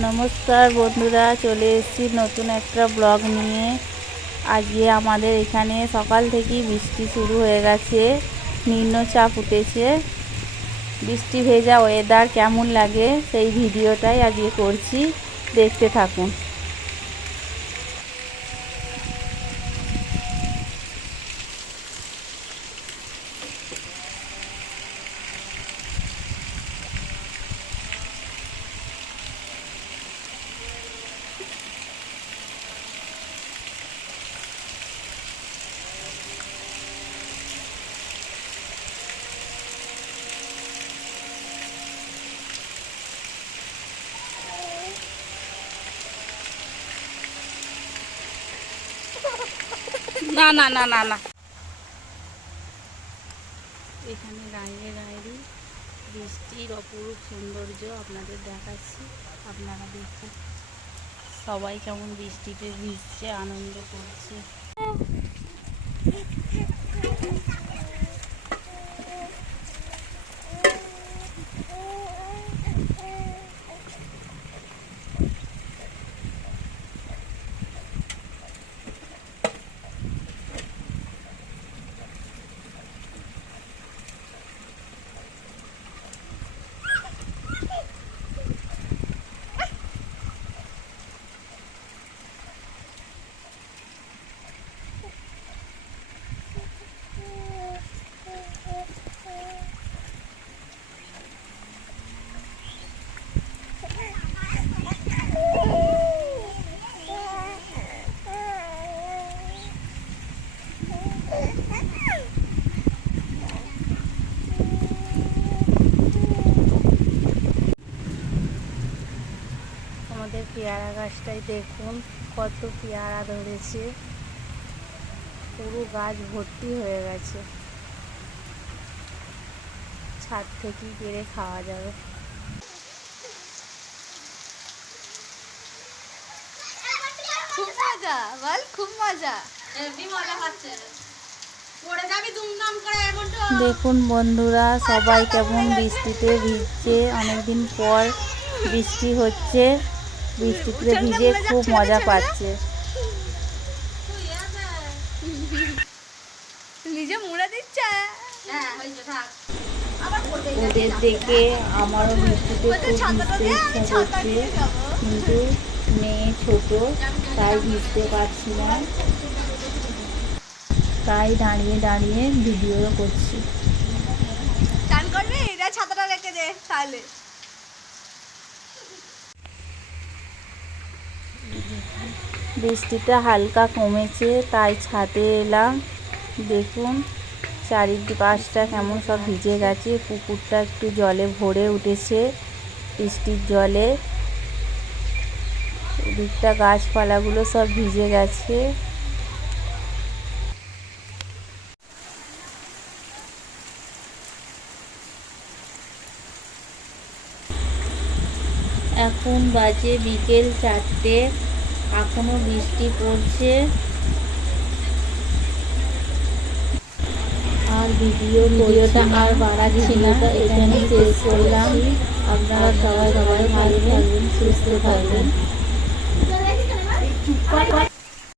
নমস্কার বন্ধুরা, চলে এসেছি নতুন একটা ব্লগ নিয়ে। আজকে আমাদের এখানে সকাল থেকেই বৃষ্টি শুরু হয়ে গেছে, নিম্নচাপ উঠেছে। বৃষ্টি ভেজা ওয়েদার কেমন লাগে সেই ভিডিওটাই আজকে করছি, দেখতে থাকুন। না না না না না এখানে দাঁড়িয়ে দাঁড়িয়ে বৃষ্টির অপরূপ সৌন্দর্য আপনাদের দেখাচ্ছি। আপনারা দেখুন সবাই কেমন বৃষ্টিতে ভিজছে, আনন্দ করছে। আমাদের পেয়ারা গাছটায় দেখুন কত পেয়ারা ধরেছে, পুরো গাছ ভর্তি হয়ে গেছে। ছাদ থেকেই পেড়ে খাওয়া যাবে। খুব মজা বল, খুব মজা, মজা হচ্ছে। দেখুন বন্ধুরা, সবাই কেমন বৃষ্টিতে ভিজছে। অনেকদিন পর বৃষ্টি হচ্ছে, বৃষ্টিতে ভিজে খুব মজা পাচ্ছে। নিজে মুড়া দিচ্ছে। ওদের দেখে আমারও বৃষ্টিতে খুব ভিজতে ইচ্ছা করছে, কিন্তু মেয়ে ছোট, তাই ভিজতে পারছি না, তাই দাঁড়িয়ে দাঁড়িয়ে ভিডিও করছি। চান করবি? এটা ছাতাটা রেখে দে তাহলে। বৃষ্টিটা হালকা কমেছে, তাই ছাদে এলাম। দেখুন চারিপাশটা কেমন সব ভিজে গেছে। পুকুরটা একটু জলে ভরে উঠেছে বৃষ্টির জলে। এদিকটা গাছপালাগুলো সব ভিজে গেছে। এখন বাজে বিকেল 4টে, এখনো বৃষ্টি পড়ছে। আর ভিডিওটা আর বাড়াচ্ছি না, এখানে শেষ করলাম। আপনারা সবাই ভালো থাকবেন, সুস্থ থাকবেন।